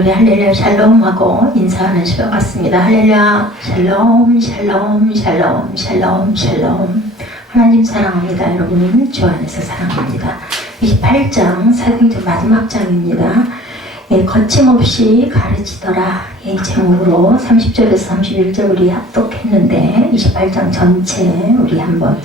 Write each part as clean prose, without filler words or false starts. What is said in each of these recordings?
우리 할렐루야 샬롬 하고 인사하는 시간 같습니다. 할렐루야 샬롬 샬롬 샬롬 샬롬 샬롬. 하나님 사랑합니다. 여러분 주 안에서 사랑합니다. 28장 사도행전 마지막 장입니다. 거침없이 가르치더라 이 제목으로 30절에서 31절 우리 합독했는데 28장 전체 우리 한번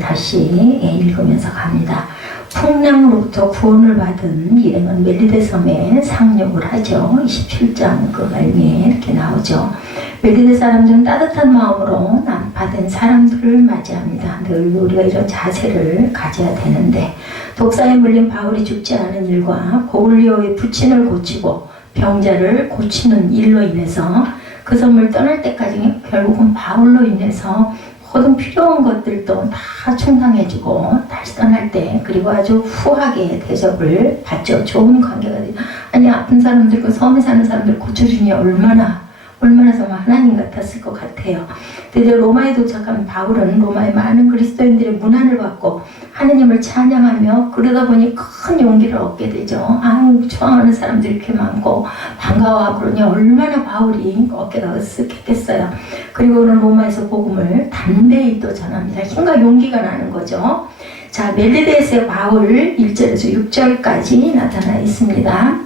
다시 읽으면서 갑니다. 풍랑으로부터 구원을 받은 일행은 멜리데 섬에 상륙을 하죠. 27장 그 말미에 이렇게 나오죠. 멜리데 사람들은 따뜻한 마음으로 난파된 사람들을 맞이합니다. 늘 우리가 이런 자세를 가져야 되는데, 독사에 물린 바울이 죽지 않은 일과 고블리오의 부친을 고치고 병자를 고치는 일로 인해서 그 섬을 떠날 때까지 결국은 바울로 인해서 모든 필요한 것들도 다 충당해주고 다시 떠날 때 그리고 아주 후하게 대접을 받죠. 좋은 관계가 되죠. 아니 아픈 사람들 그 섬에 사는 사람들 고쳐주니 얼마나 정말 하나님 같았을 것 같아요. 드디어 로마에 도착한 바울은 로마의 많은 그리스도인들의 문안을 받고 하느님을 찬양하며 그러다 보니 큰 용기를 얻게 되죠. 아유 추앙하는 사람들이 이렇게 많고 반가워하고 그러니 얼마나 바울이 어깨가 으쓱했겠어요. 그리고 오늘 로마에서 복음을 담대히 또 전합니다. 힘과 용기가 나는 거죠. 자, 멜리데에서의 바울 1절에서 6절까지 나타나 있습니다.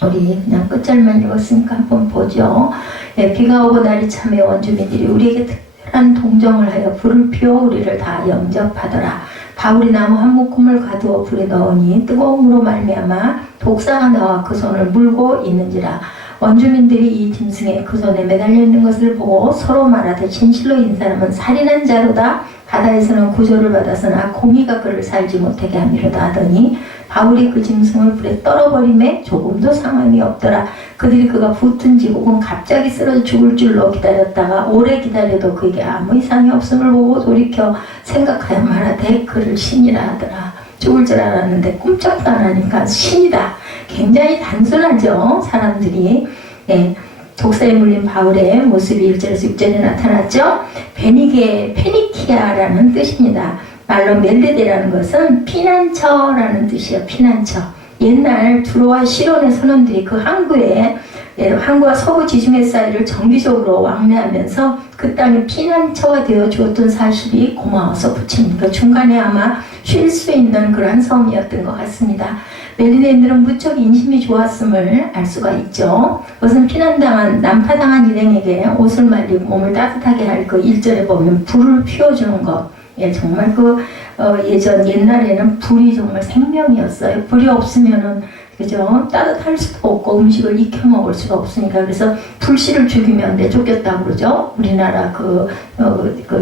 우리 그냥 끝절만 읽었으니까 한번 보죠. 비가 오고 날이 참에 원주민들이 우리에게 특별한 동정을 하여 불을 피워 우리를 다 영접하더라. 바울이 나무 한 묶음을 가두어 불에 넣으니 뜨거움으로 말미암아 독사가 나와 그 손을 물고 있는지라. 원주민들이 이 짐승에 그 손에 매달려 있는 것을 보고 서로 말하되 진실로 이 사람은 살인한 자로다. 바다에서는 구조를 받았으나 공의가 그를 살지 못하게 함이로다 하더니 바울이 그 짐승을 불에 떨어버림에 조금도 상함이 없더라. 그들이 그가 붙은지 혹은 갑자기 쓰러져 죽을 줄로 기다렸다가 오래 기다려도 그에게 아무 이상이 없음을 보고 돌이켜 생각하여 말하되 그를 신이라 하더라. 죽을 줄 알았는데 꼼짝도 안 하니까 신이다. 굉장히 단순하죠. 사람들이. 독사에 물린 바울의 모습이 1절에서 6절에 나타났죠. 페니키아라는 뜻입니다. 말로 멜리데라는 것은 피난처라는 뜻이에요. 피난처. 옛날 두로와 시론의 선원들이 그 항구와 서부 지중해 사이를 정기적으로 왕래하면서 그 땅에 피난처가 되어 주었던 사실이 고마워서 붙입니다. 그 중간에 아마 쉴 수 있는 그러한 섬이었던 것 같습니다. 멜리데인들은 무척 인심이 좋았음을 알 수가 있죠. 그것은 난파당한 일행에게 옷을 말리고 몸을 따뜻하게 할 그 1절에 보면 불을 피워주는 것. 정말 옛날에는 불이 정말 생명이었어요. 불이 없으면은, 그죠? 따뜻할 수도 없고 음식을 익혀 먹을 수가 없으니까. 그래서 불씨를 죽이면 내쫓겼다고 그러죠. 우리나라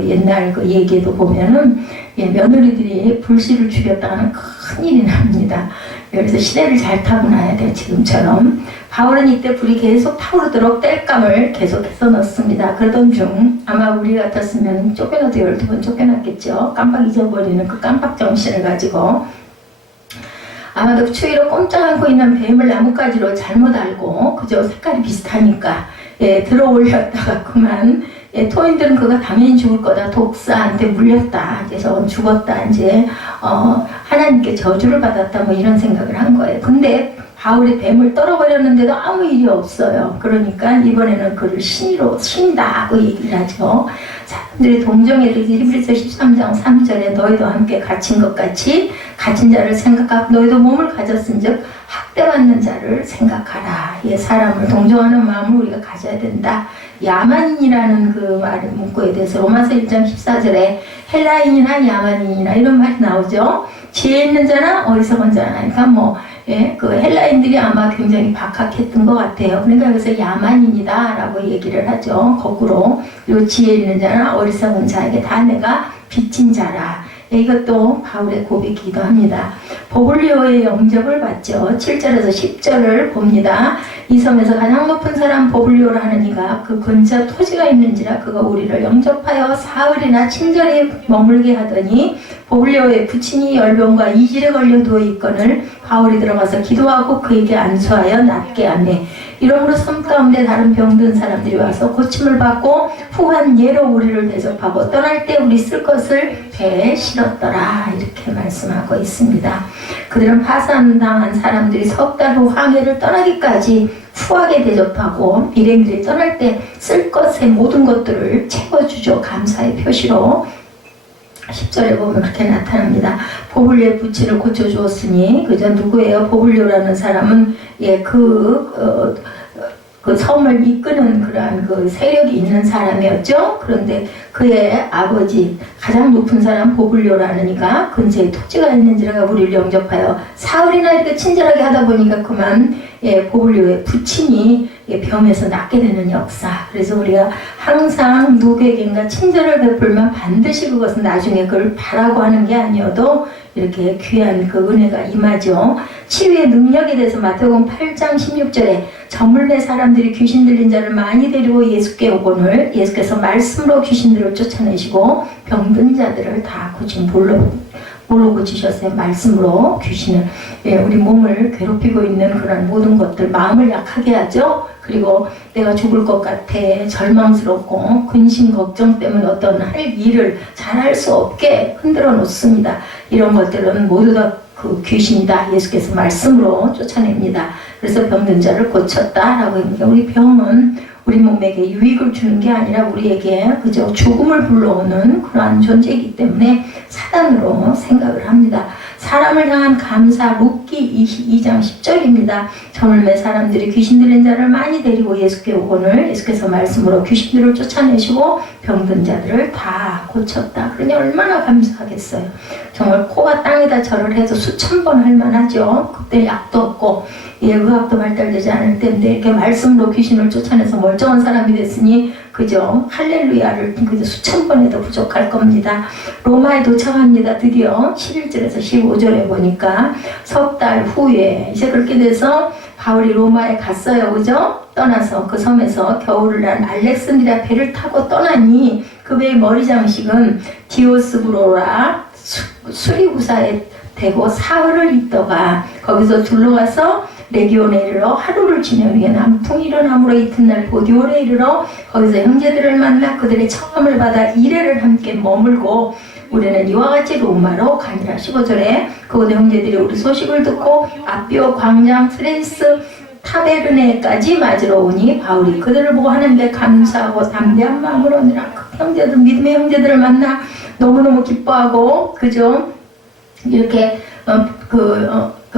옛날 그 얘기에도 보면은, 며느리들이 불씨를 죽였다가는 큰일이 납니다. 그래서 시대를 잘 타고나야 돼요. 지금처럼. 바울은 이때 불이 계속 타오르도록 땔감을 계속해서 넣습니다. 그러던 중 아마 우리 같았으면 쫓겨나도 12번 쫓겨났겠죠. 깜빡 잊어버리는 그 깜빡 정신을 가지고 아마도 추위로 꼼짝 않고 있는 뱀을 나뭇가지로 잘못 알고 그저 색깔이 비슷하니까 들어 올렸다가 그만 토인들은 그가 당연히 죽을 거다. 독사한테 물렸다. 그래서 죽었다. 이제 하나님께 저주를 받았다. 뭐 이런 생각을 한 거예요. 근데 바울이 뱀을 떨어버렸는데도 아무 일이 없어요. 그러니까 이번에는 그를 신이다 하고 얘기를 하죠. 사람들이 동정해서 히브리서 13장 3절에 너희도 함께 갇힌 것 같이 갇힌 자를 생각하고 너희도 몸을 가졌은즉 학대받는 자를 생각하라. 사람을 동정하는 마음을 우리가 가져야 된다. 야만인이라는 그 말의 문구에 대해서 로마서 1장 14절에 헬라인이나 야만인이나 이런 말이 나오죠. 지혜 있는 자나 어리석은 자나. 그러니까 그 헬라인들이 아마 굉장히 박학했던 것 같아요. 그러니까 여기서 야만인이다 라고 얘기를 하죠. 거꾸로. 그리고 지혜 있는 자나 어리석은 자에게 다 내가 빚진 자라. 이것도 바울의 고백이기도 합니다. 보블리오의 영접을 받죠. 7절에서 10절을 봅니다. 이 섬에서 가장 높은 사람 보블리오라 하는 이가 그 근처 토지가 있는지라 그가 우리를 영접하여 사흘이나 친절히 머물게 하더니 보블리오의 부친이 열병과 이질에 걸려 누워 있거늘 바울이 들어가서 기도하고 그에게 안수하여 낫게 하매 이러므로 섬 가운데 다른 병든 사람들이 와서 고침을 받고 후한 예로 우리를 대접하고 떠날 때 우리 쓸 것을 배에 실었더라 이렇게 말씀하고 있습니다. 그들은 파산당한 사람들이 석 달 후 황해를 떠나기까지 후하게 대접하고 일행들이 떠날 때 쓸 것의 모든 것들을 채워주죠. 감사의 표시로 10절에 보면 그렇게 나타납니다. 보블리오의 부친을 고쳐주었으니 그저 누구예요? 보블리오라는 사람은 그 섬을 이끄는 그러한 그 세력이 있는 사람이었죠. 그런데 그의 아버지 가장 높은 사람 보블리오라는 이가 근처에 토지가 있는지라 우리를 영접하여 사흘이나 이렇게 친절하게 하다 보니까 그만 보블리오의 부친이 병에서 낫게 되는 역사. 그래서 우리가 항상 누구에겐가 친절을 베풀면 반드시 그것은 나중에 그걸 바라고 하는 게 아니어도 이렇게 귀한 그 은혜가 임하죠. 치유의 능력에 대해서 마태복음 8장 16절에 저물매 사람들이 귀신 들린 자를 많이 데리고 예수께 오거늘 예수께서 말씀으로 귀신들을 쫓아내시고 병든 자들을 다 고친 뭘로 고치셨어요? 말씀으로 귀신을 우리 몸을 괴롭히고 있는 그런 모든 것들 마음을 약하게 하죠. 그리고 내가 죽을 것 같아 절망스럽고 근심 걱정 때문에 어떤 할 일을 잘할 수 없게 흔들어 놓습니다. 이런 것들은 모두 다 그 귀신이다. 예수께서 말씀으로 쫓아냅니다. 그래서 병든 자를 고쳤다라고 합니다. 우리 병은 우리 몸에게 유익을 주는 게 아니라 우리에게 그저 죽음을 불러오는 그러한 존재이기 때문에 사단으로 생각을 합니다. 사람을 향한 감사 룻기 22장 10절입니다. 저물매 사람들이 귀신 들린 자를 많이 데리고 예수께 오거늘 예수께서 말씀으로 귀신들을 쫓아내시고 병든 자들을 다 고쳤다. 그러니 얼마나 감사하겠어요. 정말 코가 땅에다 절을 해서 수천 번 할 만하죠. 그때 약도 없고 의학도 발달되지 않을 때인데 이렇게 말씀으로 귀신을 쫓아내서 멀쩡한 사람이 됐으니 그저 할렐루야를 그저 수천 번 해도 부족할 겁니다. 로마에 도착합니다. 드디어 11절에서 15절에 보니까 석 달 후에 이제 그렇게 돼서 바울이 로마에 갔어요. 그죠? 떠나서 그 섬에서 겨울을 난 알렉산드리아 배를 타고 떠나니 그 배의 머리 장식은 디오스구로라 수리구사에 대고 사흘을 있다가 거기서 둘러가서 레기온에 이르러 하루를 지내게 남풍이 일어남으로 이튿날 보디올에 이르러 거기서 형제들을 만나 그들의 청함을 받아 이래를 함께 머물고 우리는 이와 같이 로마로 가니라. 15절에 그곳의 형제들이 우리 소식을 듣고 아비오 광장 트레이스 타베르네까지 맞으러 오니 바울이 그들을 보고 하나님께 감사하고 담대한 마음으로 오니라. 그 형제들 믿음의 형제들을 만나 너무너무 기뻐하고 그죠? 이렇게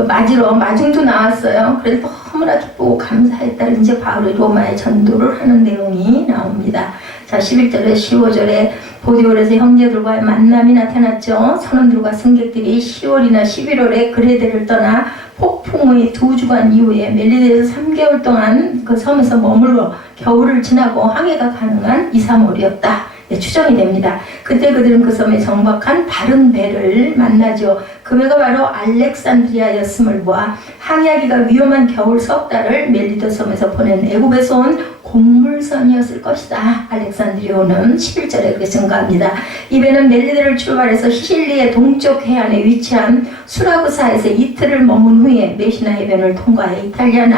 맞으러 마중도 나왔어요. 그래서 너무나 기쁘고 감사했다. 이제 바울이 로마에 전도를 하는 내용이 나옵니다. 자, 11절에 15절에 보디올에서 형제들과의 만남이 나타났죠. 선원들과 승객들이 10월이나 11월에 그레데를 떠나 폭풍의 2주간 이후에 멜리데에서 3개월 동안 그 섬에서 머물러 겨울을 지나고 항해가 가능한 2, 3월이었다. 추정이 됩니다. 그때 그들은 그 섬에 정박한 다른 배를 만나죠. 그 배가 바로 알렉산드리아였음을 보아 항해하기가 위험한 겨울 석 달을 멜리도 섬에서 보낸 애굽에서 온 곡물선이었을 것이다. 알렉산드리오는 11절에 그렇게 증가합니다. 이 배는 멜리데를 출발해서 시실리의 동쪽 해안에 위치한 수라구사에서 이틀을 머문 후에 메시나 해변을 통과해 이탈리아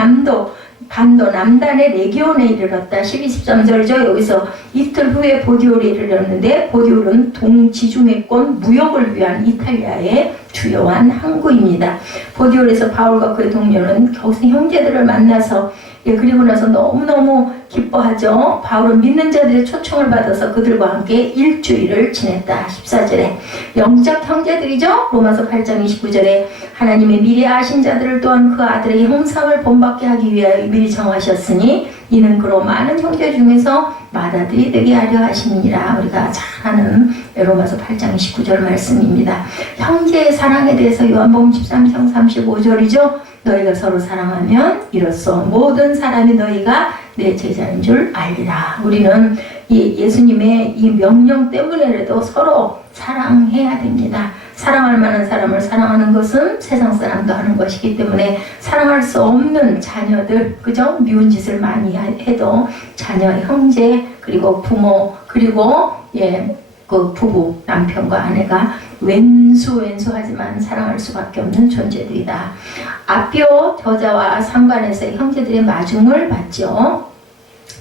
반도 남단의 레기온에 이르렀다. 12, 13절이죠. 여기서 이틀 후에 보디올에 이르렀는데 보디올은 동지중해권 무역을 위한 이탈리아의 주요한 항구입니다. 보디올에서 바울과 그의 동료는 거기서 형제들을 만나서 그리고 나서 너무너무 기뻐하죠. 바울은 믿는 자들의 초청을 받아서 그들과 함께 일주일을 지냈다. 14절에 영적 형제들이죠. 로마서 8장 29절에 하나님의 미리 아신 자들을 또한 그 아들의 형상을 본받게 하기 위하여 미리 정하셨으니 이는 그로 많은 형제 중에서 맏아들이 되게 하려 하심이니라. 우리가 잘 아는 로마서 8장 29절 말씀입니다. 형제의 사랑에 대해서 요한복음 13장 35절이죠. 너희가 서로 사랑하면 이로써 모든 사람이 너희가 내 제자인 줄 알리라. 우리는 이 예수님의 이 명령 때문에라도 서로 사랑해야 됩니다. 사랑할 만한 사람을 사랑하는 것은 세상 사람도 하는 것이기 때문에 사랑할 수 없는 자녀들, 그죠? 미운 짓을 많이 해도 자녀, 형제, 그리고 부모, 그리고 그 부부, 남편과 아내가 왼수하지만 사랑할 수밖에 없는 존재들이다. 아비오 저자와 상관에서 형제들의 마중을 받죠.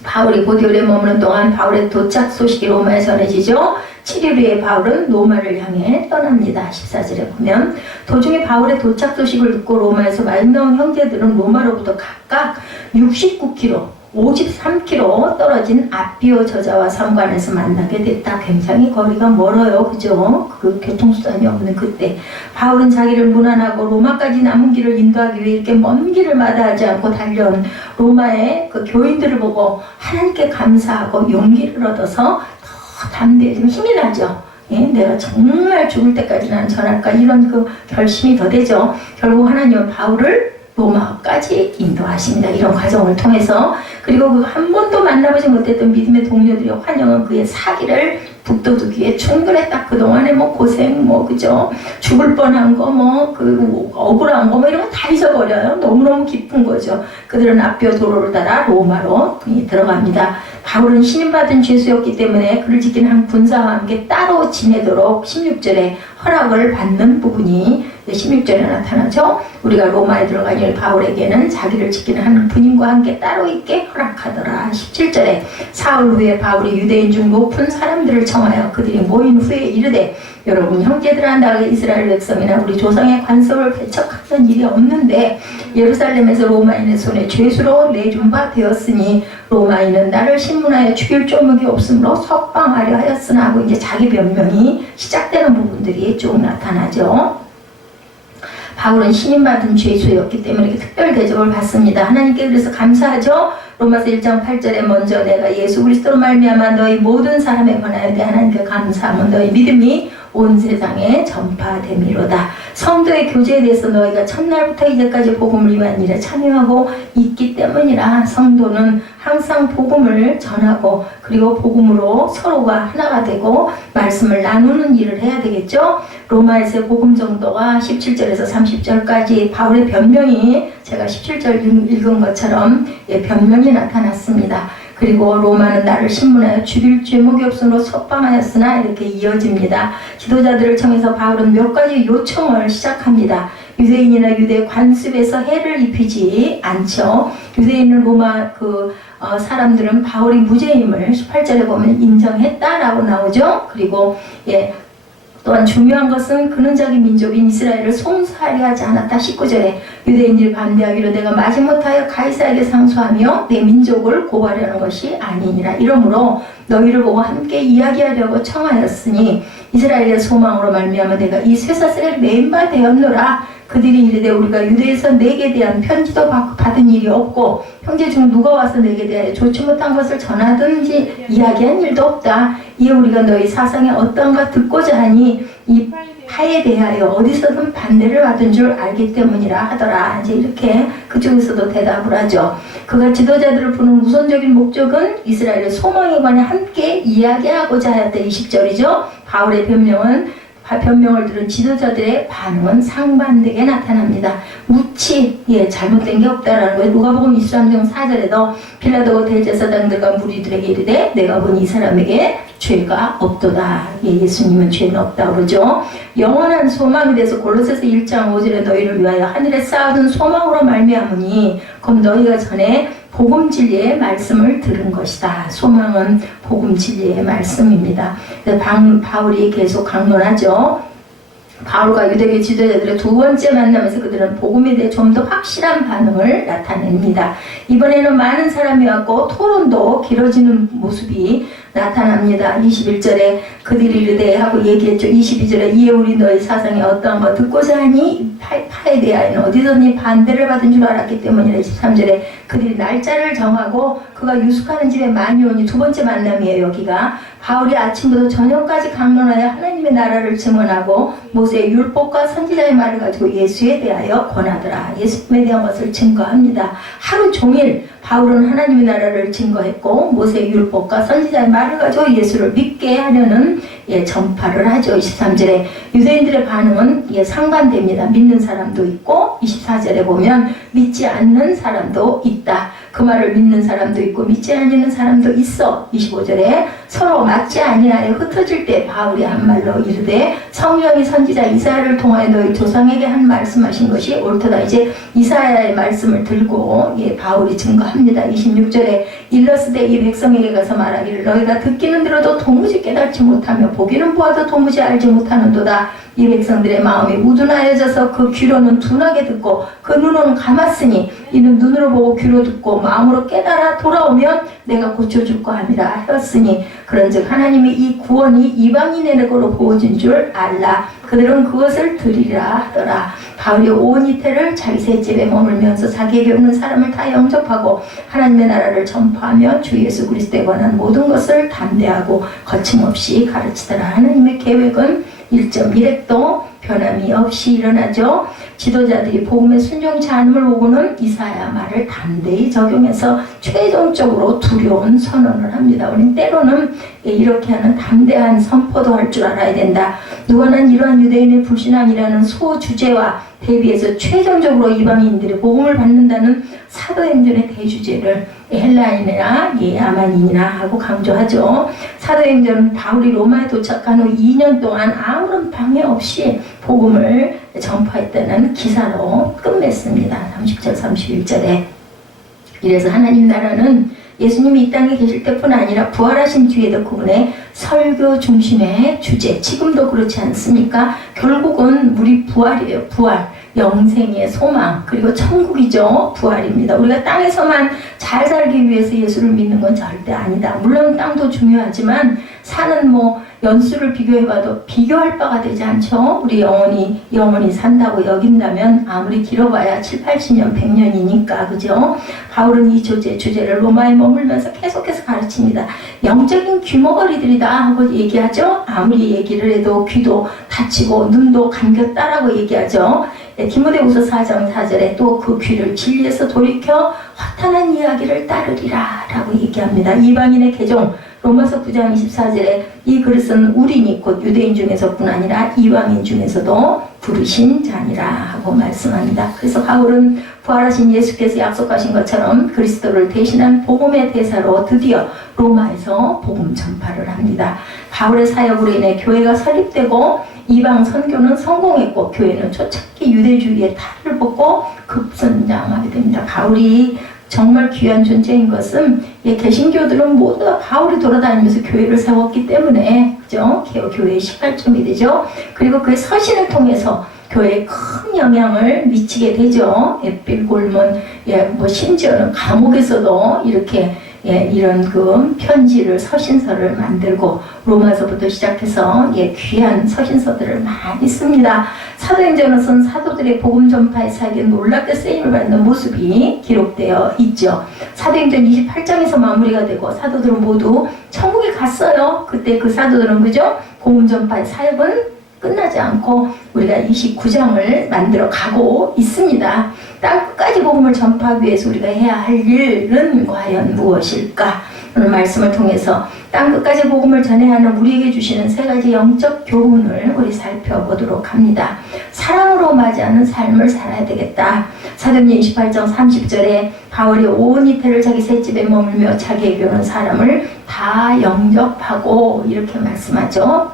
바울이 고디올에 머무는 동안 바울의 도착 소식이 로마에 전해지죠. 7일 후에 바울은 로마를 향해 떠납니다. 14절에 보면 도중에 바울의 도착 소식을 듣고 로마에서 많이 나온 형제들은 로마로부터 각각 69km 53km 떨어진 아비오 저자와 상관에서 만나게 됐다. 굉장히 거리가 멀어요. 그죠? 그 교통수단이 없는 그때 바울은 자기를 무난하고 로마까지 남은 길을 인도하기 위해 이렇게 먼 길을 마다하지 않고 달려온 로마의 그 교인들을 보고 하나님께 감사하고 용기를 얻어서 더 담대해지면 힘이 나죠. 내가 정말 죽을 때까지 나는 전할까 이런 그 결심이 더 되죠. 결국 하나님은 바울을 로마까지 인도하십니다. 이런 과정을 통해서. 그리고 그 한 번도 만나보지 못했던 믿음의 동료들의 환영은 그의 사기를 북돋우기에 충분했다. 그동안에 고생, 그죠? 죽을 뻔한 거, 억울한 거, 이런 거 다 잊어버려요. 너무너무 기쁜 거죠. 그들은 아비오 도로를 따라 로마로 들어갑니다. 바울은 신임받은 죄수였기 때문에 그를 지키는 한 군사와 함께 따로 지내도록 16절에 허락을 받는 부분이 16절에 나타나죠. 우리가 로마에 들어가니 바울에게는 자기를 지키는 한 군인과 함께 따로 있게 허락하더라. 17절에 사흘 후에 바울이 유대인 중 높은 사람들을 청하여 그들이 모인 후에 이르되 여러분 형제들아 나가 이스라엘 백성이나 우리 조상의 관습을 배척하던 일이 없는데 예루살렘에서 로마인의 손에 죄수로 내준 바 되었으니 로마인은 나를 신문하여 죽일 조목이 없으므로 석방하려 하였으나 하고 이제 자기 변명이 시작되는 부분들이 쭉 나타나죠. 바울은 신임받은 죄수였기 때문에 이렇게 특별 대접을 받습니다. 하나님께 그래서 감사하죠. 로마서 1장 8절에 먼저 내가 예수 그리스도로 말미암아 너희 모든 사람에 관하여 내 하나님께 감사하면 너희 믿음이 온 세상에 전파됨이로다. 성도의 교제에 대해서 너희가 첫날부터 이제까지 복음을 위한 일에 참여하고 있기 때문이라. 성도는 항상 복음을 전하고 그리고 복음으로 서로가 하나가 되고 말씀을 나누는 일을 해야 되겠죠. 로마에서의 복음 정도가 17절에서 30절까지 바울의 변명이 제가 17절 읽은 것처럼 변명이 나타났습니다. 그리고 로마는 나를 신문하여 죽일 죄목이 없으므로 석방하였으나 이렇게 이어집니다. 지도자들을 청해서 바울은 몇 가지 요청을 시작합니다. 유대인이나 유대 관습에서 해를 입히지 않죠. 유대인은 로마 사람들은 바울이 무죄임을 18절에 보면 인정했다라고 나오죠. 그리고 또한 중요한 것은 그는 자기 민족인 이스라엘을 송사하려 하지 않았다. 19절에 유대인들이 반대하기로 내가 마지못하여 가이사에게 상소하며 내 민족을 고하려는 것이 아니니라. 이러므로 너희를 보고 함께 이야기하려고 청하였으니 이스라엘의 소망으로 말미암아 내가 이 쇠사슬에 매인 바 되었노라. 그들이 이르되 우리가 유대에서 내게 대한 편지도 받은 일이 없고 형제 중 누가 와서 내게 대하여 좋지 못한 것을 전하든지 이야기한 일도 없다. 이에 우리가 너희 사상에 어떤가 듣고자 하니 이 파에 대하여 어디서든 반대를 받은 줄 알기 때문이라 하더라. 이제 이렇게 그쪽에서도 대답을 하죠. 그가 지도자들을 부르는 우선적인 목적은 이스라엘의 소망에 관해 함께 이야기하고자 하였다. 20절이죠. 바울의 변명을 들은 지도자들의 반응은 상반되게 나타납니다. 무치, 잘못된 게 없다라는 거예요. 누가복음 23장 4절에도 빌라도가 대제사장들과 무리들에게 이르되 내가 본 이 사람에게 죄가 없도다. 예수님은 죄는 없다 그러죠. 영원한 소망에 대해서 골로새서 1장 5절에 너희를 위하여 하늘에 쌓아둔 소망으로 말미암으니 그럼 너희가 전에 복음 진리의 말씀을 들은 것이다. 소망은 복음 진리의 말씀입니다. 바울이 계속 강론하죠. 바울과 유대교 지도자들의 두 번째 만남에서 그들은 복음에 대해 좀 더 확실한 반응을 나타냅니다. 이번에는 많은 사람이 왔고 토론도 길어지는 모습이 나타납니다. 21절에 그들이 이르되 하고 얘기했죠. 22절에 이에 우리 너희 사상에 어떠한 거 듣고자 하니 파에 대하여는 어디서니 반대를 받은 줄 알았기 때문이라. 23절에 그들이 날짜를 정하고 그가 유숙하는 집에 많이 오니 두 번째 만남이에요. 여기가 바울이 아침부터 저녁까지 강론하여 하나님의 나라를 증언하고 모세의 율법과 선지자의 말을 가지고 예수에 대하여 권하더라. 예수님에 대한 것을 증거합니다. 하루 종일 바울은 하나님의 나라를 증거했고 모세의 율법과 선지자의 말을 가지고 예수를 믿게 하려는 전파를 하죠. 23절에 유대인들의 반응은 상반됩니다. 믿는 사람도 있고 24절에 보면 믿지 않는 사람도 있다. 그 말을 믿는 사람도 있고 믿지 않는 사람도 있어. 25절에 서로 맞지 아니하여 흩어질 때 바울이 한 말로 이르되 성령이 선지자 이사야를 통하여 너희 조상에게 한 말씀하신 것이 옳도다. 이제 이사야의 말씀을 들고 바울이 증거합니다. 26절에 일러스되 이 백성에게 가서 말하기를 너희가 듣기는 들어도 도무지 깨닫지 못하며 보기는 보아도 도무지 알지 못하는도다. 이 백성들의 마음이 우둔하여져서 그 귀로는 둔하게 듣고 그 눈은 감았으니 이는 눈으로 보고 귀로 듣고 마음으로 깨달아 돌아오면 내가 고쳐줄까 함이라 하였으니 그런즉 하나님이 이 구원이 이방인의 거로 부어진 줄 알라. 그들은 그것을 들으리라 하더라. 바울이 온 이태를 자기 셋집에 머물면서 자기에게 오는 사람을 다 영접하고 하나님의 나라를 전파하며 주 예수 그리스도에 관한 모든 것을 담대하고 거침없이 가르치더라. 하나님의 계획은 1.1핵도 변함이 없이 일어나죠. 지도자들이 복음의 순종치 않음을 보고는 이사야 말을 담대히 적용해서 최종적으로 두려운 선언을 합니다. 우린 때로는 이렇게 하는 담대한 선포도 할 줄 알아야 된다. 누가는 이러한 유대인의 불신앙이라는 소주제와 대비해서 최종적으로 이방인들이 복음을 받는다는 사도행전의 대주제를 헬라인이나 아만인이나 하고 강조하죠. 사도행전은 바울이 로마에 도착한 후 2년 동안 아무런 방해 없이 복음을 전파했다는 기사로 끝맺습니다. 30절 31절에 이래서 하나님 나라는 예수님이 이 땅에 계실 때뿐 아니라 부활하신 뒤에도 그분의 설교 중심의 주제, 지금도 그렇지 않습니까? 결국은 우리 부활이에요. 부활, 영생의 소망, 그리고 천국이죠. 부활입니다. 우리가 땅에서만 잘 살기 위해서 예수를 믿는 건 절대 아니다. 물론 땅도 중요하지만 사는 연수를 비교해봐도 비교할 바가 되지 않죠. 우리 영원히 산다고 여긴다면 아무리 길어봐야 7, 80년, 100년이니까 그죠? 바울은 이 주제를 로마에 머물면서 계속해서 가르칩니다. 영적인 귀머거리들이다 하고 얘기하죠. 아무리 얘기를 해도 귀도 다치고 눈도 감겼다라고 얘기하죠. 디모데후서 4장 4절에 또 그 귀를 진리에서 돌이켜 허탄한 이야기를 따르리라 라고 얘기합니다. 이방인의 개종 로마서 9장 24절에 이 그릇은 우리니 곧 유대인 중에서뿐 아니라 이방인 중에서도 부르신 자니라 하고 말씀합니다. 그래서 바울은 부활하신 예수께서 약속하신 것처럼 그리스도를 대신한 복음의 대사로 드디어 로마에서 복음 전파를 합니다. 바울의 사역으로 인해 교회가 설립되고 이방 선교는 성공했고 교회는 초창기 유대주의의 탈을 벗고 급선장하게 됩니다. 바울이 정말 귀한 존재인 것은 개신교들은 모두 다 바울이 돌아다니면서 교회를 세웠기 때문에 그죠? 교회의 시발점이 되죠. 그리고 그의 서신을 통해서 교회에 큰 영향을 미치게 되죠. 에필 골문, 심지어는 감옥에서도 이렇게 이런 그 편지를 서신서를 만들고 로마서부터 시작해서 귀한 서신서들을 많이 씁니다. 사도행전에서는 사도들의 복음 전파의 사역에 놀랍게 쓰임을 받는 모습이 기록되어 있죠. 사도행전 28장에서 마무리가 되고 사도들은 모두 천국에 갔어요. 그때 그 사도들은 그죠? 복음 전파의 사역은 끝나지 않고 우리가 29장을 만들어 가고 있습니다. 땅 끝까지 복음을 전파하기 위해서 우리가 해야 할 일은 과연 무엇일까? 오늘 말씀을 통해서 땅 끝까지 복음을 전해야 하는 우리에게 주시는 세 가지 영적 교훈을 우리 살펴보도록 합니다. 사랑으로 맞이하는 삶을 살아야 되겠다. 사도행전 28장 30절에 바울이 온 이태를 자기 셋집에 머물며 자기에게 오는 사람을 다 영접하고 이렇게 말씀하죠.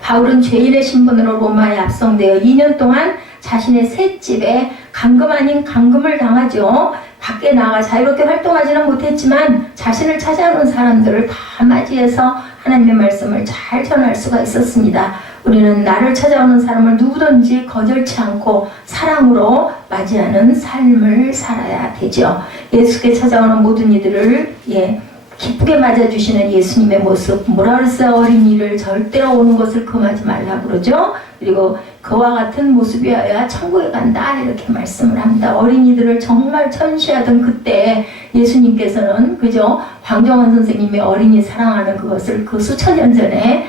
바울은 죄인의 신분으로 로마에 압송되어 2년 동안 자신의 셋집에 감금 아닌 감금을 당하죠. 밖에 나가 자유롭게 활동하지는 못했지만 자신을 찾아오는 사람들을 다 맞이해서 하나님의 말씀을 잘 전할 수가 있었습니다. 우리는 나를 찾아오는 사람을 누구든지 거절치 않고 사랑으로 맞이하는 삶을 살아야 되죠. 예수께 찾아오는 모든 이들을 기쁘게 맞아주시는 예수님의 모습, 뭐라 그랬어요? 어린이를 절대로 오는 것을 금하지 말라고 그러죠. 그리고 그와 같은 모습이어야 천국에 간다 이렇게 말씀을 합니다. 어린이들을 정말 천시하던 그때 예수님께서는 그죠? 황정원 선생님의 어린이 사랑하는 그것을 그 수천 년 전에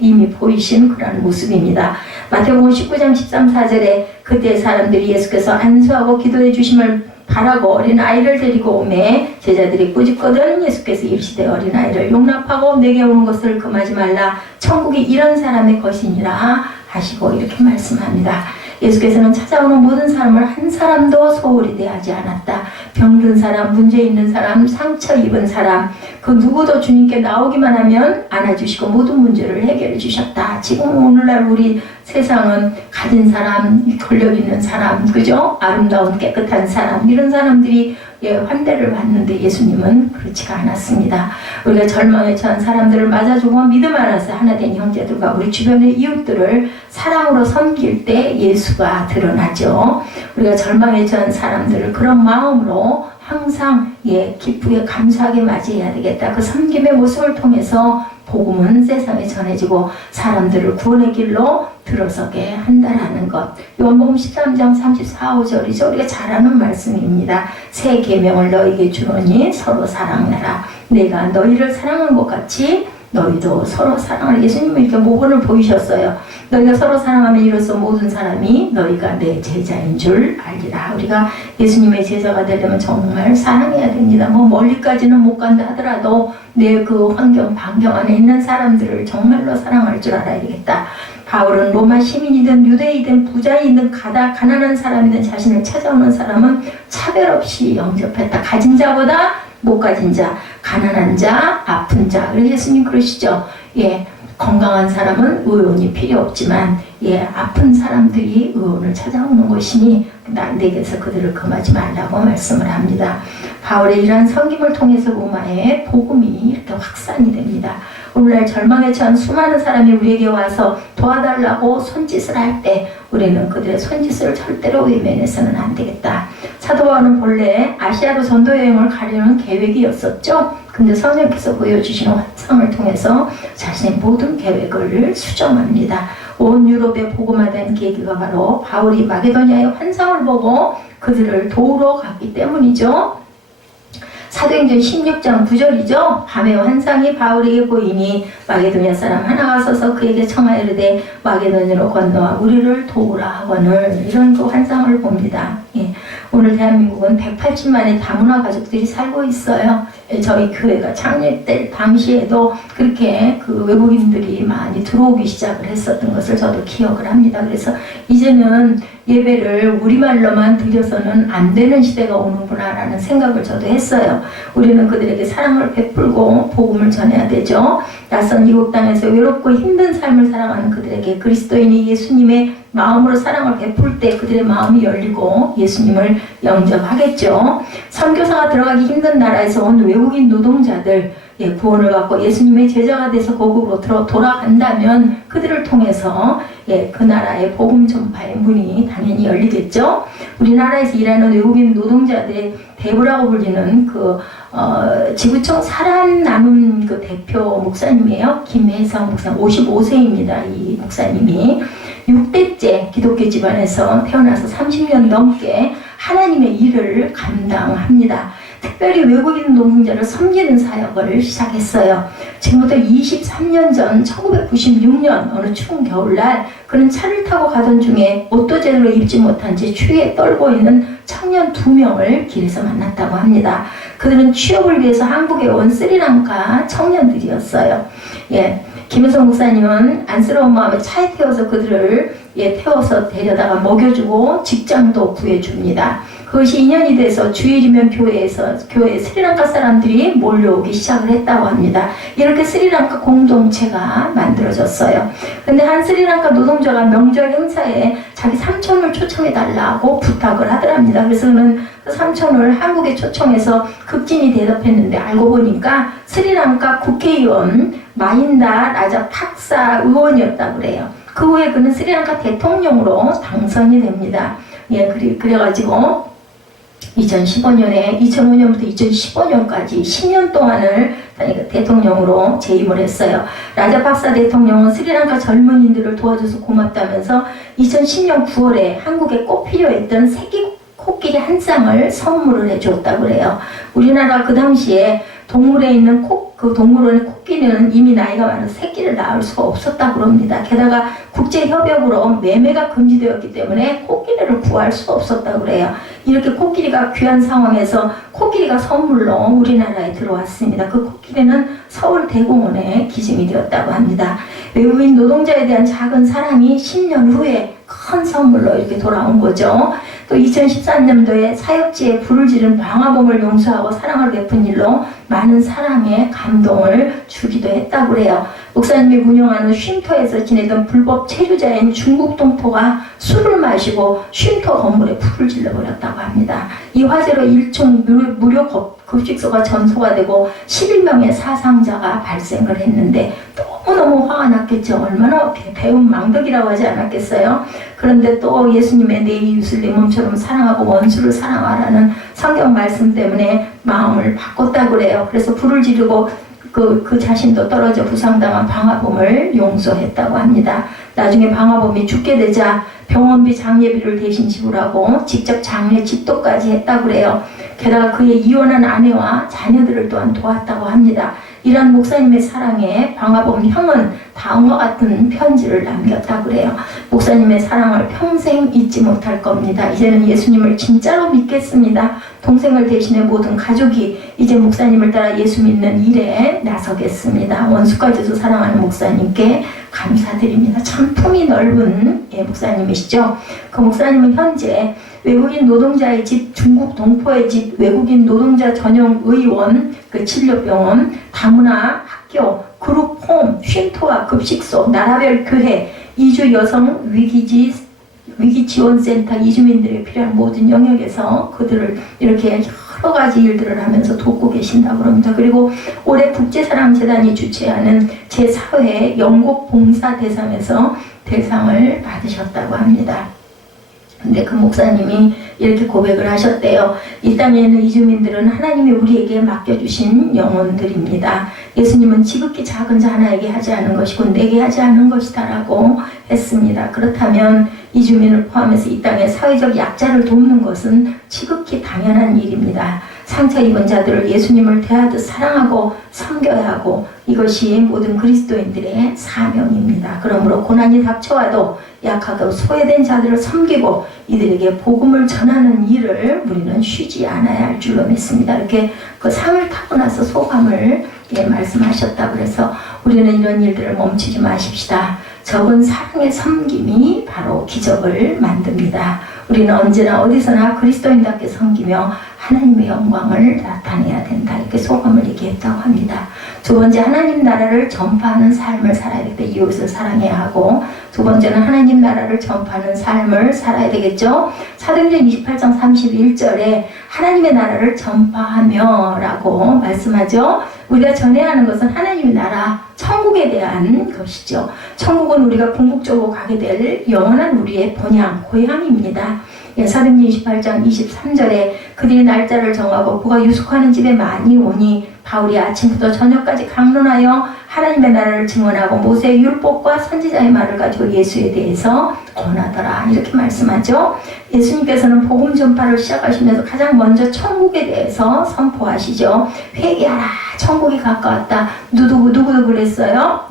이미 보이신 그런 모습입니다. 마태복음 19장 13, 14절에 그때 사람들이 예수께서 안수하고 기도해 주심을 바라고 어린아이를 데리고 오매 제자들이 꾸짖거든 예수께서 이르시되 어린아이를 용납하고 내게 오는 것을 금하지 말라 천국이 이런 사람의 것이니라 하시고 이렇게 말씀합니다. 예수께서는 찾아오는 모든 사람을 한 사람도 소홀히 대하지 않았다. 병든 사람, 문제 있는 사람, 상처 입은 사람 그 누구도 주님께 나오기만 하면 안아주시고 모든 문제를 해결해 주셨다. 지금 오늘날 우리 세상은 가진 사람, 권력 있는 사람, 그죠? 아름다운 깨끗한 사람 이런 사람들이 환대를 받는데 예수님은 그렇지가 않았습니다. 우리가 절망에 처한 사람들을 맞아주고 믿음 안에서 하나된 형제들과 우리 주변의 이웃들을 사랑으로 섬길 때 예수가 드러나죠. 우리가 절망에 처한 사람들을 그런 마음으로 항상 기쁘게 감사하게 맞이해야 되겠다. 그 섬김의 모습을 통해서 복음은 세상에 전해지고 사람들을 구원의 길로 들어서게 한다라는 것. 요한복음 13장 34, 5절이죠. 우리가 잘 아는 말씀입니다. 새 계명을 너에게 주노니 서로 사랑하라. 내가 너희를 사랑한 것 같이 너희도 서로 사랑하라. 예수님은 이렇게 모본을 보이셨어요. 너희가 서로 사랑하면 이로써 모든 사람이 너희가 내 제자인 줄 알리라. 우리가 예수님의 제자가 되려면 정말 사랑해야 됩니다. 뭐 멀리까지는 못 간다 하더라도 내 그 환경, 반경 안에 있는 사람들을 정말로 사랑할 줄 알아야 되겠다. 바울은 로마 시민이든 유대이든 부자이든 가난한 사람이든 자신을 찾아오는 사람은 차별 없이 영접했다. 가진 자보다 못 가진 자, 가난한 자, 아픈 자. 그래서 예수님 그러시죠. 건강한 사람은 의원이 필요 없지만 아픈 사람들이 의원을 찾아오는 것이니 내게서 그들을 금하지 말라고 말씀을 합니다. 바울의 이러한 섬김을 통해서 로마에 복음이 이렇게 확산이 됩니다. 오늘날 절망에 처한 수많은 사람이 우리에게 와서 도와달라고 손짓을 할 때 우리는 그들의 손짓을 절대로 외면해서는 안 되겠다. 사도 바울은 본래 아시아로 전도 여행을 가려는 계획이었었죠. 근데 성령께서 보여주시는 환상을 통해서 자신의 모든 계획을 수정합니다. 온 유럽에 복음화된 계기가 바로 바울이 마게도니아의 환상을 보고 그들을 도우러 갔기 때문이죠. 사도행전 16장 9절이죠. 밤에 환상이 바울에게 보이니 마게도냐 사람 하나가 서서 그에게 청하여 이르되 마게도냐로 건너와 우리를 도우라 하거늘. 이런 그 환상을 봅니다. 오늘 대한민국은 180만의 다문화 가족들이 살고 있어요. 저희 교회가 창립될 당시에도 그렇게 그 외국인들이 많이 들어오기 시작을 했었던 것을 저도 기억을 합니다. 그래서 이제는 예배를 우리말로만 드려서는 안 되는 시대가 오는구나 라는 생각을 저도 했어요. 우리는 그들에게 사랑을 베풀고 복음을 전해야 되죠. 낯선 이국 땅에서 외롭고 힘든 삶을 살아가는 그들에게 그리스도인이 예수님의 마음으로 사랑을 베풀 때 그들의 마음이 열리고 예수님을 영접하겠죠. 선교사가 들어가기 힘든 나라에서 온 외국인 노동자들 구원을 받고 예수님의 제자가 돼서 고국으로 돌아간다면 그들을 통해서 그 나라의 복음 전파의 문이 당연히 열리겠죠. 우리나라에서 일하는 외국인 노동자들의 대부라고 불리는 지구촌 살아남은 그 대표 목사님이에요. 김혜성 목사님, 55세입니다. 이 목사님이 6대째 기독교 집안에서 태어나서 30년 넘게 하나님의 일을 감당합니다. 특별히 외국인 노동자를 섬기는 사역을 시작했어요. 지금부터 23년 전 1996년 어느 추운 겨울날 그는 차를 타고 가던 중에 옷도 제대로 입지 못한 채 추위에 떨고 있는 청년 2명을 길에서 만났다고 합니다. 그들은 취업을 위해서 한국에 온 스리랑카 청년들이었어요. 김혜성 목사님은 안쓰러운 마음에 차에 태워서 그들을 태워서 데려다가 먹여주고 직장도 구해줍니다. 그것이 2년이 돼서 주일이면 교회에 스리랑카 사람들이 몰려오기 시작을 했다고 합니다. 이렇게 스리랑카 공동체가 만들어졌어요. 근데 한 스리랑카 노동자가 명절 행사에 자기 삼촌을 초청해달라고 부탁을 하더랍니다. 그래서 그는 그 삼촌을 한국에 초청해서 극진히 대답했는데 알고 보니까 스리랑카 국회의원 마힌다 라자팍사 의원이었다고 그래요. 그 후에 그는 스리랑카 대통령으로 당선이 됩니다. 그래가지고 2015년에 2005년부터 2015년까지 10년 동안을 대통령으로 재임을 했어요. 라자팍사 대통령은 스리랑카 젊은이들을 도와줘서 고맙다면서 2010년 9월에 한국에 꼭 필요했던 새끼 코끼리 한 쌍을 선물을 해줬다고 그래요. 우리나라 그 당시에 동물에 있는 동물원의 코끼리는 이미 나이가 많아서 새끼를 낳을 수가 없었다고 합니다. 게다가 국제협약으로 매매가 금지되었기 때문에 코끼리를 구할 수 없었다고 그래요. 이렇게 코끼리가 귀한 상황에서 코끼리가 선물로 우리나라에 들어왔습니다. 그 코끼리는 서울대공원에 기증이 되었다고 합니다. 외국인 노동자에 대한 작은 사랑이 10년 후에 큰 선물로 이렇게 돌아온 거죠. 또 2013년도에 사역지에 불을 지른 방화범을 용서하고 사랑을 베푼 일로 많은 사랑의 감동을 주기도 했다고 그래요. 목사님이 운영하는 쉼터에서 지내던 불법 체류자인 중국 동포가 술을 마시고 쉼터 건물에 불을 질러버렸다고 합니다. 이 화재로 일종 무료 급식소가 전소가 되고 11명의 사상자가 발생을 했는데 너무너무 화가 났겠죠. 얼마나 배운 망덕이라고 하지 않았겠어요. 그런데 또 예수님의 내 이웃을 내 몸처럼 사랑하고 원수를 사랑하라는 성경 말씀 때문에 마음을 바꿨다고 그래요. 그래서 불을 지르고 그 자신도 떨어져 부상당한 방화범을 용서했다고 합니다. 나중에 방화범이 죽게 되자 병원비 장례비를 대신 지불하고 직접 장례 집도까지 했다고 그래요. 게다가 그의 이혼한 아내와 자녀들을 또한 도왔다고 합니다. 이런 목사님의 사랑에 방화범 형은 다음과 같은 편지를 남겼다고 그래요. 목사님의 사랑을 평생 잊지 못할 겁니다. 이제는 예수님을 진짜로 믿겠습니다. 동생을 대신해 모든 가족이 이제 목사님을 따라 예수 믿는 일에 나서겠습니다. 원수까지도 사랑하는 목사님께 감사드립니다. 참 품이 넓은 목사님이시죠. 그 목사님은 현재 외국인 노동자의 집, 중국 동포의 집, 외국인 노동자 전용 의원, 그 진료병원, 다문화 학교, 그룹홈, 쉼터와 급식소, 나라별 교회, 이주 여성 위기지원센터, 이주민들에게 필요한 모든 영역에서 그들을 이렇게 여러 가지 일들을 하면서 돕고 계신다고 합니다. 그리고 올해 국제사랑재단이 주최하는 제4회 영국봉사대상에서 대상을 받으셨다고 합니다. 근데 그 목사님이 이렇게 고백을 하셨대요. 이 땅에 있는 이주민들은 하나님이 우리에게 맡겨주신 영혼들입니다. 예수님은 지극히 작은 자 하나에게 하지 않은 것이고 내게 하지 않은 것이다 라고 했습니다. 그렇다면 이주민을 포함해서 이 땅에 사회적 약자를 돕는 것은 지극히 당연한 일입니다. 상처 입은 자들을 예수님을 대하듯 사랑하고 섬겨야 하고 이것이 모든 그리스도인들의 사명입니다. 그러므로 고난이 닥쳐와도 약하고 소외된 자들을 섬기고 이들에게 복음을 전하는 일을 우리는 쉬지 않아야 할 줄로 믿습니다. 이렇게 그 상을 타고 나서 소감을 말씀하셨다. 그래서 우리는 이런 일들을 멈추지 마십시다. 적은 사랑의 섬김이 바로 기적을 만듭니다. 우리는 언제나 어디서나 그리스도인답게 섬기며 하나님의 영광을 나타내야 된다. 이렇게 소감을 얘기했다고 합니다. 두 번째, 하나님 나라를 전파하는 삶을 살아야 되겠다. 이웃을 사랑해야 하고, 두 번째는 하나님 나라를 전파하는 삶을 살아야 되겠죠. 사도행전 28장 31절에 하나님의 나라를 전파하며 라고 말씀하죠. 우리가 전해야 하는 것은 하나님의 나라, 천국에 대한 것이죠. 천국은 우리가 궁극적으로 가게 될 영원한 우리의 본향, 고향입니다. 사도행전 28장 23절에 그들이 날짜를 정하고 그가 유숙하는 집에 많이 오니 바울이 아침부터 저녁까지 강론하여 하나님의 나라를 증언하고 모세의 율법과 선지자의 말을 가지고 예수에 대해서 권하더라. 이렇게 말씀하죠. 예수님께서는 복음 전파를 시작하시면서 가장 먼저 천국에 대해서 선포하시죠. 회개하라. 천국이 가까웠다. 누구도 그랬어요?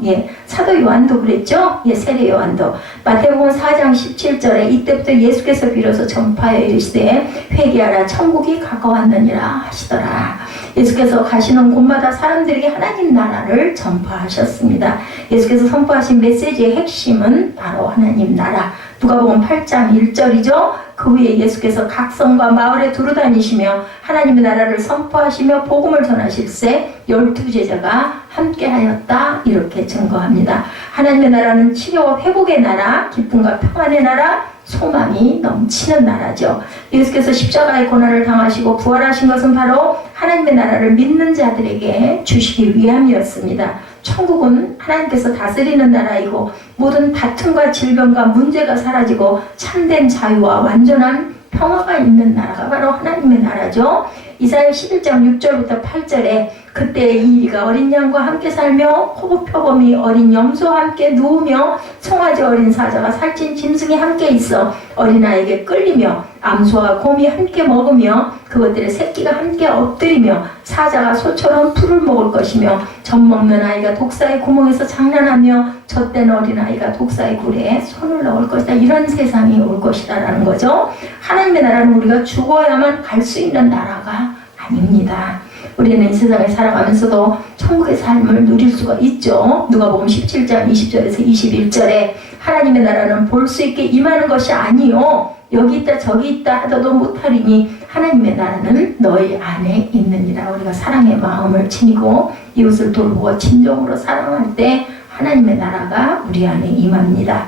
사도 요한도 그랬죠? 세례 요한도. 마태복음 4장 17절에 이때부터 예수께서 비로소 전파하여 이르시되 회개하라. 천국이 가까웠느니라 하시더라. 예수께서 가시는 곳마다 사람들에게 하나님 나라를 전파하셨습니다. 예수께서 선포하신 메시지의 핵심은 바로 하나님 나라. 누가복음 8장 1절이죠. 그 후에 예수께서 각 성과 마을에 두루다니시며 하나님의 나라를 선포하시며 복음을 전하실세 12제자가 함께하였다. 이렇게 증거합니다. 하나님의 나라는 치료와 회복의 나라, 기쁨과 평안의 나라, 소망이 넘치는 나라죠. 예수께서 십자가의 고난을 당하시고 부활하신 것은 바로 하나님의 나라를 믿는 자들에게 주시기 위함이었습니다. 천국은 하나님께서 다스리는 나라이고 모든 다툼과 질병과 문제가 사라지고 참된 자유와 완전한 평화가 있는 나라가 바로 하나님의 나라죠. 이사야 11장 6절부터 8절에 그때 이리가 어린 양과 함께 살며 호흡표범이 어린 염소와 함께 누우며 송아지 어린 사자가 살찐 짐승이 함께 있어 어린아이에게 끌리며 암소와 곰이 함께 먹으며 그것들의 새끼가 함께 엎드리며 사자가 소처럼 풀을 먹을 것이며 젖 먹는 아이가 독사의 구멍에서 장난하며 젖된 어린아이가 독사의 굴에 손을 넣을 것이다. 이런 세상이 올 것이다 라는 거죠. 하나님의 나라는 우리가 죽어야만 갈 수 있는 나라가 아닙니다. 우리는 이 세상에 살아가면서도 천국의 삶을 누릴 수가 있죠. 누가복음 17장 20절에서 21절에 하나님의 나라는 볼 수 있게 임하는 것이 아니요 여기 있다 저기 있다 하더도 못하리니 하나님의 나라는 너희 안에 있느니라. 우리가 사랑의 마음을 지니고 이웃을 돌보고 진정으로 사랑할 때 하나님의 나라가 우리 안에 임합니다.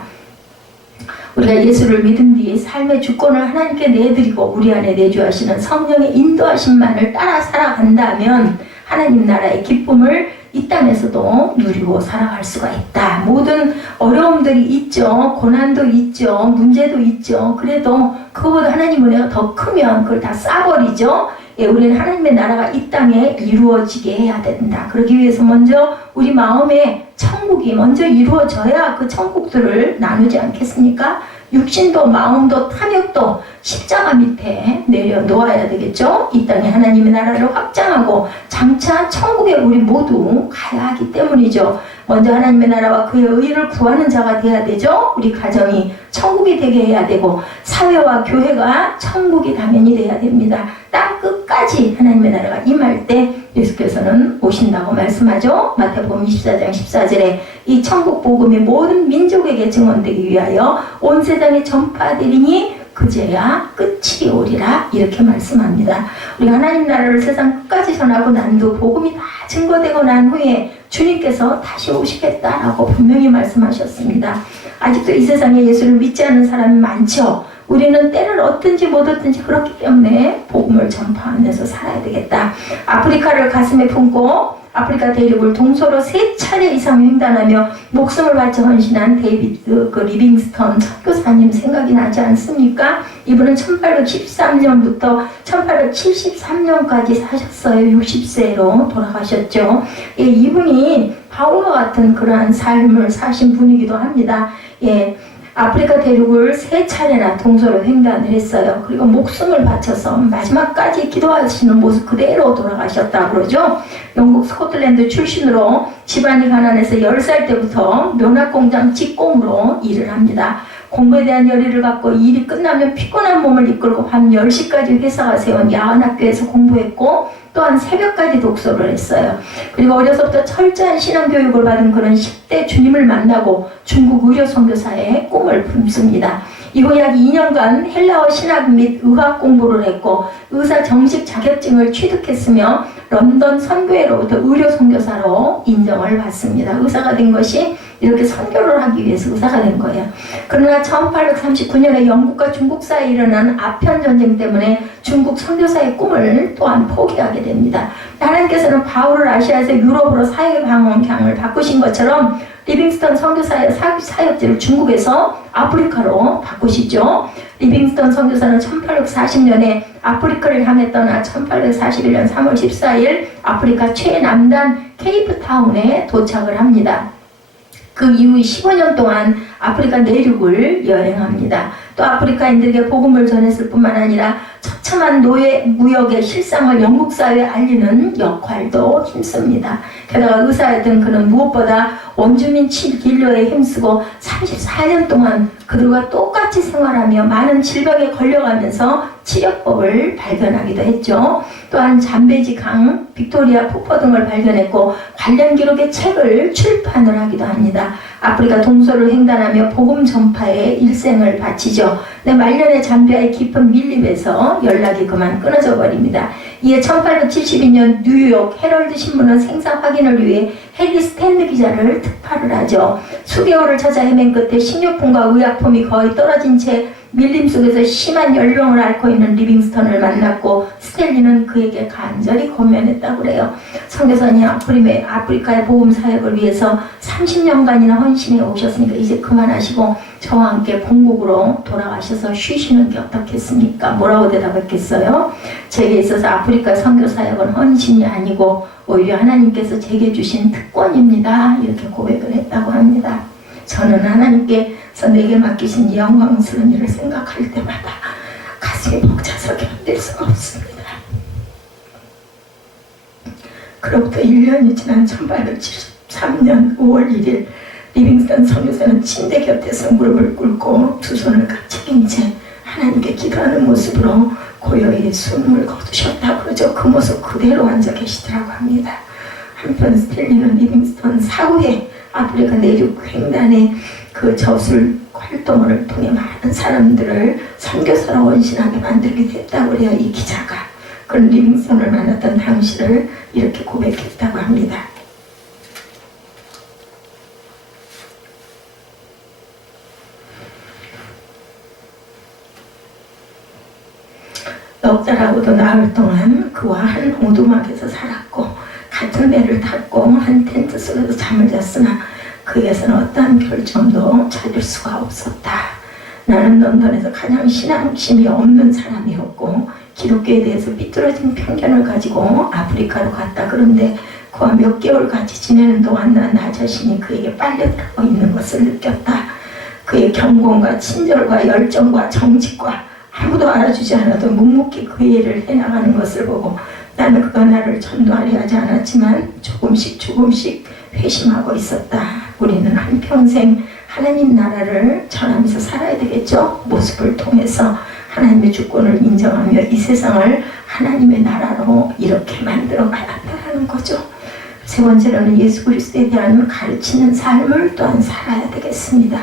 우리가 예수를 믿은 뒤에 삶의 주권을 하나님께 내드리고 우리 안에 내주하시는 성령의 인도하심만을 따라 살아간다면 하나님 나라의 기쁨을 이 땅에서도 누리고 살아갈 수가 있다. 모든 어려움들이 있죠. 고난도 있죠. 문제도 있죠. 그래도 그거보다 하나님 은혜가 더 크면 그걸 다 싸버리죠. 예, 우리는 하나님의 나라가 이 땅에 이루어지게 해야 된다. 그러기 위해서 먼저 우리 마음에 천국이 먼저 이루어져야 그 천국들을 나누지 않겠습니까? 육신도 마음도 탐욕도 십자가 밑에 내려놓아야 되겠죠. 이 땅에 하나님의 나라를 확장하고 장차 천국에 우리 모두 가야 하기 때문이죠. 먼저 하나님의 나라와 그의 의를 구하는 자가 돼야 되죠. 우리 가정이 천국이 되게 해야 되고 사회와 교회가 천국이 당연히 돼야 됩니다. 땅 끝까지 하나님의 나라가 임할 때 예수께서는 오신다고 말씀하죠. 마태복음 24장 14절에 이 천국 복음이 모든 민족에게 증언되기 위하여 온 세상에 전파되리니 그제야 끝이 오리라 이렇게 말씀합니다. 우리가 하나님 나라를 세상 끝까지 전하고 난 후 복음이 다 증거되고 난 후에 주님께서 다시 오시겠다라고 분명히 말씀하셨습니다. 아직도 이 세상에 예수를 믿지 않는 사람이 많죠. 우리는 때를 얻든지 못 얻든지 그렇기 때문에 복음을 전파하면서 살아야 되겠다. 아프리카를 가슴에 품고 아프리카 대륙을 동서로 3차례 이상 횡단하며 목숨을 바쳐 헌신한 데이비드 리빙스턴 선교사님 생각이 나지 않습니까? 이분은 1813년부터 1873년까지 사셨어요. 60세로 돌아가셨죠. 예, 이분이 바울과 같은 그러한 삶을 사신 분이기도 합니다. 예. 아프리카 대륙을 3차례나 동서로 횡단을 했어요. 그리고 목숨을 바쳐서 마지막까지 기도하시는 모습 그대로 돌아가셨다고 그러죠. 영국 스코틀랜드 출신으로 집안이 가난해서 10살 때부터 면화공장 직공으로 일을 합니다. 공부에 대한 열의를 갖고 일이 끝나면 피곤한 몸을 이끌고 밤 10시까지 회사가 세운 야간학교에서 공부했고 또한 새벽까지 독서를 했어요. 그리고 어려서부터 철저한 신앙교육을 받은 그런 10대 주님을 만나고 중국 의료 선교사의 꿈을 품습니다. 이후 약 2년간 헬라어 신학 및 의학 공부를 했고 의사 정식 자격증을 취득했으며 런던 선교회로부터 의료 선교사로 인정을 받습니다. 의사가 된 것이 이렇게 선교를 하기 위해서 의사가 된 거예요. 그러나 1839년에 영국과 중국 사이에 일어난 아편 전쟁 때문에 중국 선교사의 꿈을 또한 포기하게 됩니다. 하나님께서는 바울을 아시아에서 유럽으로 사회 방향을 바꾸신 것처럼 리빙스턴 선교사의 사역지를 중국에서 아프리카로 바꾸시죠. 리빙스턴 선교사는 1840년에 아프리카를 향해 떠나 1841년 3월 14일 아프리카 최남단 케이프타운에 도착을 합니다. 그 이후 15년 동안 아프리카 내륙을 여행합니다. 또 아프리카인들에게 복음을 전했을 뿐만 아니라 처참한 노예 무역의 실상을 영국 사회에 알리는 역할도 힘씁니다. 게다가 의사였던 그는 무엇보다 원주민 진료에 힘쓰고 34년 동안 그들과 똑같이 생활하며 많은 질병에 걸려가면서 치료법을 발견하기도 했죠. 또한 잠베지 강, 빅토리아 폭포 등을 발견했고 관련 기록의 책을 출판을 하기도 합니다. 아프리카 동서를 횡단하며 복음 전파에 일생을 바치죠. 근데 말년에 잠비아의 깊은 밀림에서 연락이 그만 끊어져 버립니다. 이에 1872년 뉴욕 헤럴드 신문은 생사 확인을 위해 헨리 스탠리 기자를 특파를 하죠. 수개월을 찾아 헤맨 끝에 식료품과 의약품이 거의 떨어진 채 밀림 속에서 심한 열병을 앓고 있는 리빙스턴을 만났고 스탠리는 그에게 간절히 권면했다고 그래요. 선교사님 아프리카의 복음 사역을 위해서 30년간이나 헌신해 오셨으니까 이제 그만하시고 저와 함께 본국으로 돌아가셔서 쉬시는 게 어떻겠습니까? 뭐라고 대답했겠어요? 제게 있어서 아프리카 선교 사역은 헌신이 아니고 오히려 하나님께서 제게 주신 특권입니다. 이렇게 고백을 했다고 합니다. 저는 하나님께서 내게 맡기신 이 영광스러운 일을 생각할 때마다 가슴이 가슴이 벅차서 견딜 수가 없습니다. 그로부터 1년이 지난 1873년 5월 1일 리빙스턴 선교사는 침대 곁에서 무릎을 꿇고 두 손을 같이 빈 채 하나님께 기도하는 모습으로 고요히 숨을 거두셨다 그러죠. 그 모습 그대로 앉아 계시더라고 합니다. 한편 스탠리는 리빙스턴 사후에 아프리카 내륙 횡단의 그 저술 활동을 통해 많은 사람들을 선교사로 원신하게 만들게 됐다고 해요. 이 기자가. 그런 리빙스턴을 만났던 당시를 이렇게 고백했다고 합니다. 넉 달하고도 나흘 동안 그와 한 오두막에서 살았고 같은 배를 탔고 한 텐트 속에서 잠을 잤으나 그에게서는 어떠한 결정도 찾을 수가 없었다. 나는 런던에서 가장 신앙심이 없는 사람이었고 기독교에 대해서 삐뚤어진 편견을 가지고 아프리카로 갔다. 그런데 그와 몇 개월 같이 지내는 동안 난 나 자신이 그에게 빨려들어 있는 것을 느꼈다. 그의 경공과 친절과 열정과 정직과 아무도 알아주지 않아도 묵묵히 그 일을 해나가는 것을 보고 나는 그가 나를 전도하려 하지 않았지만 조금씩 회심하고 있었다. 우리는 한평생 하나님 나라를 전하면서 살아야 되겠죠. 모습을 통해서 하나님의 주권을 인정하며 이 세상을 하나님의 나라로 이렇게 만들어 가야 한다는 거죠. 세 번째로는 예수 그리스도에 대한 가르치는 삶을 또한 살아야 되겠습니다.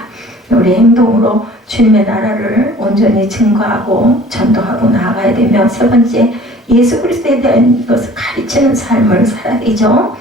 우리 행동으로 주님의 나라를 온전히 증거하고 전도하고 나아가야 되며, 세 번째, 예수 그리스도에 대한 것을 가르치는 삶을 살아야 되죠.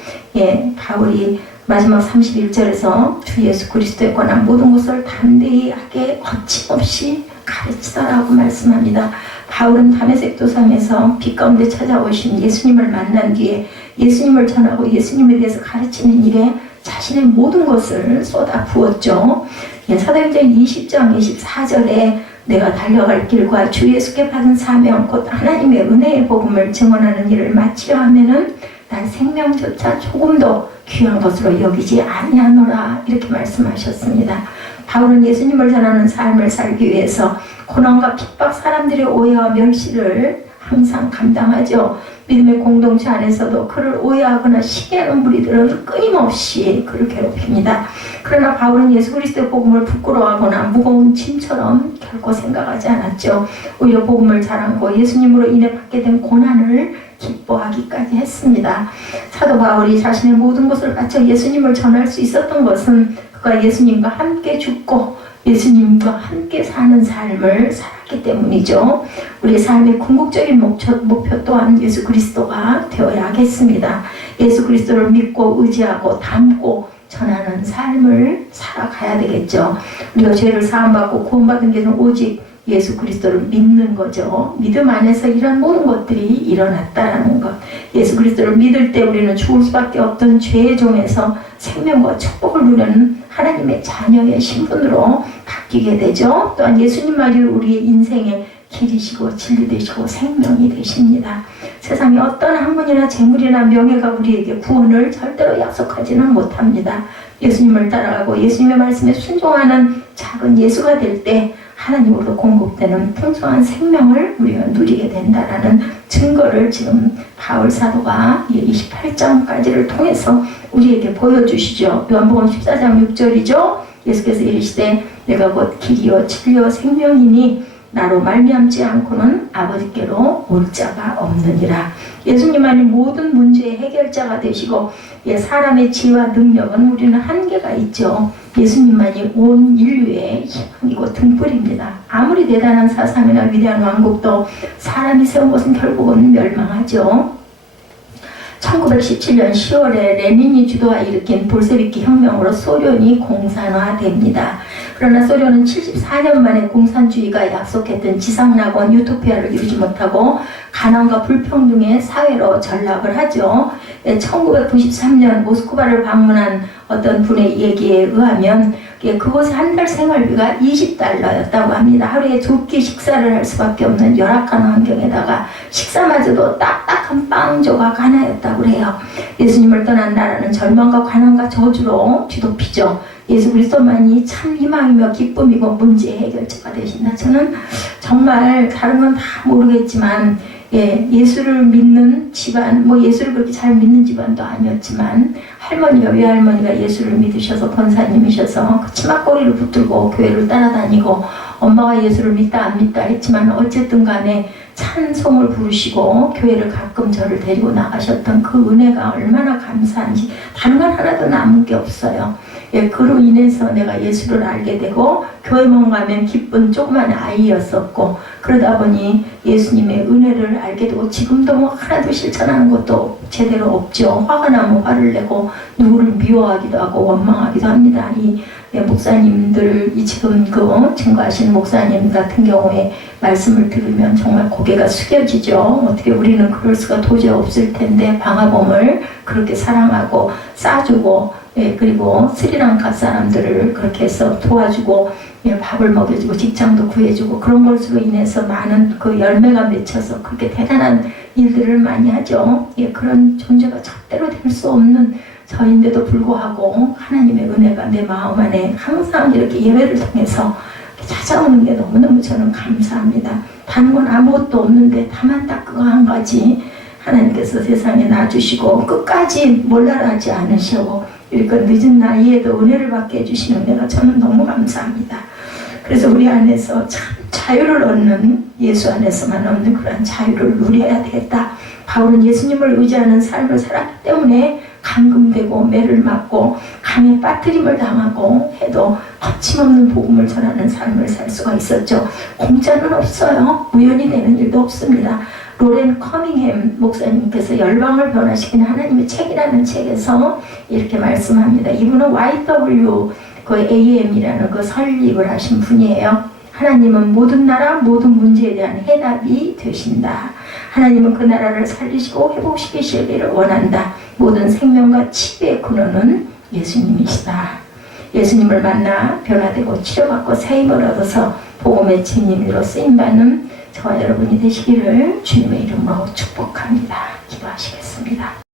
바울이 마지막 31절에서 주 예수 그리스도에 관한 모든 것을 담대히 하게 거침없이 가르치더라고 말씀합니다. 바울은 다메섹 도상에서 빛 가운데 찾아오신 예수님을 만난 뒤에 예수님을 전하고 예수님에 대해서 가르치는 일에 자신의 모든 것을 쏟아 부었죠. 사도행전 20장 24절에 내가 달려갈 길과 주 예수께 받은 사명 곧 하나님의 은혜의 복음을 증언하는 일을 마치려 하면은 난 생명조차 조금도 귀한 것으로 여기지 아니하노라, 이렇게 말씀하셨습니다. 바울은 예수님을 전하는 삶을 살기 위해서 고난과 핍박, 사람들의 오해와 멸시를 항상 감당하죠. 믿음의 공동체 안에서도 그를 오해하거나 시기하는 무리들은 끊임없이 그를 괴롭힙니다. 그러나 바울은 예수 그리스도의 복음을 부끄러워하거나 무거운 짐처럼 결코 생각하지 않았죠. 오히려 복음을 자랑하고 예수님으로 인해 받게 된 고난을 기뻐하기까지 했습니다. 사도 바울이 자신의 모든 것을 바쳐 예수님을 전할 수 있었던 것은 그가 예수님과 함께 죽고 예수님과 함께 사는 삶을 살았기 때문이죠. 우리의 삶의 궁극적인 목표 또한 예수 그리스도가 되어야 하겠습니다. 예수 그리스도를 믿고 의지하고 담고 전하는 삶을 살아가야 되겠죠. 우리가 죄를 사함받고 구원받은 것은 오직 예수 그리스도를 믿는 거죠. 믿음 안에서 이런 모든 것들이 일어났다라는 것. 예수 그리스도를 믿을 때 우리는 죽을 수밖에 없던 죄의 종에서 생명과 축복을 누리는 하나님의 자녀의 신분으로 바뀌게 되죠. 또한 예수님만이 우리의 인생의 길이시고 진리 되시고 생명이 되십니다. 세상에 어떤 학문이나 재물이나 명예가 우리에게 구원을 절대로 약속하지는 못합니다. 예수님을 따라가고 예수님의 말씀에 순종하는 작은 예수가 될 때 하나님으로 공급되는 풍성한 생명을 우리가 누리게 된다라는 증거를 지금 바울 사도가 28장까지를 통해서 우리에게 보여주시죠. 요한복음 14장 6절이죠. 예수께서 이르시되 내가 곧 길이요 진리요 생명이니 나로 말미암지 않고는 아버지께로 올 자가 없느니라. 예수님만이 모든 문제의 해결자가 되시고 사람의 지혜와 능력은 우리는 한계가 있죠. 예수님만이 온 인류의 희망이고 등불입니다. 아무리 대단한 사상이나 위대한 왕국도 사람이 세운 것은 결국은 멸망하죠. 1917년 10월에 레닌이 주도하 일으킨 볼세비키 혁명으로 소련이 공산화됩니다. 그러나 소련은 74년 만에 공산주의가 약속했던 지상낙원 유토피아를 이루지 못하고 가난과 불평등의 사회로 전락을 하죠. 1993년 모스크바를 방문한 어떤 분의 얘기에 의하면 그곳의 한 달 생활비가 20달러였다고 합니다. 하루에 2끼 식사를 할 수밖에 없는 열악한 환경에다가 식사마저도 딱딱한 빵 조각 하나였다고 해요. 예수님을 떠난 나라는 절망과 가난과 저주로 뒤덮이죠. 예수 그리스도만이 참 희망이며 기쁨이고 문제 해결자가 되신다. 저는 정말 다른 건 다 모르겠지만 예수를 믿는 집안, 뭐 예수를 그렇게 잘 믿는 집안도 아니었지만 할머니가, 외할머니가 예수를 믿으셔서 권사님이셔서 그 치맛거리를 붙들고 교회를 따라다니고 엄마가 예수를 믿다 안 믿다 했지만 어쨌든 간에 찬송을 부르시고 교회를 가끔 저를 데리고 나가셨던 그 은혜가 얼마나 감사한지 다른 건 하나도 남은 게 없어요. 그로 인해서 내가 예수를 알게 되고 교회만 가면 기쁜 조그만 아이였었고 그러다 보니 예수님의 은혜를 알게 되고 지금도 뭐 하나도 실천하는 것도 제대로 없죠. 화가 나면 화를 내고 누구를 미워하기도 하고 원망하기도 합니다. 이 목사님들, 이 지금 증거하시는 목사님 같은 경우에 말씀을 들으면 정말 고개가 숙여지죠. 어떻게 우리는 그럴 수가 도저히 없을 텐데 방화범을 그렇게 사랑하고 싸주고 그리고 스리랑카 사람들을 그렇게 해서 도와주고 밥을 먹여주고 직장도 구해주고 그런 것으로 인해서 많은 그 열매가 맺혀서 그렇게 대단한 일들을 많이 하죠. 그런 존재가 절대로 될 수 없는 저인데도 불구하고 하나님의 은혜가 내 마음 안에 항상 이렇게 예배를 통해서 찾아오는 게 너무너무 저는 감사합니다. 다른 건 아무것도 없는데 다만 딱 그거 한 가지 하나님께서 세상에 놔주시고 끝까지 몰라라하지 않으시고 이렇게 늦은 나이에도 은혜를 받게 해주시는 은혜가 저는 너무 감사합니다. 그래서 우리 안에서 참 자유를 얻는, 예수 안에서만 얻는 그런 자유를 누려야 되겠다. 바울은 예수님을 의지하는 삶을 살았기 때문에 감금되고 매를 맞고 강에 빠뜨림을 당하고 해도 거침없는 복음을 전하는 삶을 살 수가 있었죠. 공짜는 없어요. 우연히 되는 일도 없습니다. 로렌 커밍햄 목사님께서 열방을 변화시키는 하나님의 책이라는 책에서 이렇게 말씀합니다. 이분은 YW AM이라는 그 설립을 하신 분이에요. 하나님은 모든 나라 모든 문제에 대한 해답이 되신다. 하나님은 그 나라를 살리시고 회복시키시기를 원한다. 모든 생명과 치유의 근원은 예수님이시다. 예수님을 만나 변화되고 치료받고 새 힘을 얻어서 복음의 진리로 쓰임받는 저와 여러분이 되시기를 주님의 이름으로 축복합니다. 기도하시겠습니다.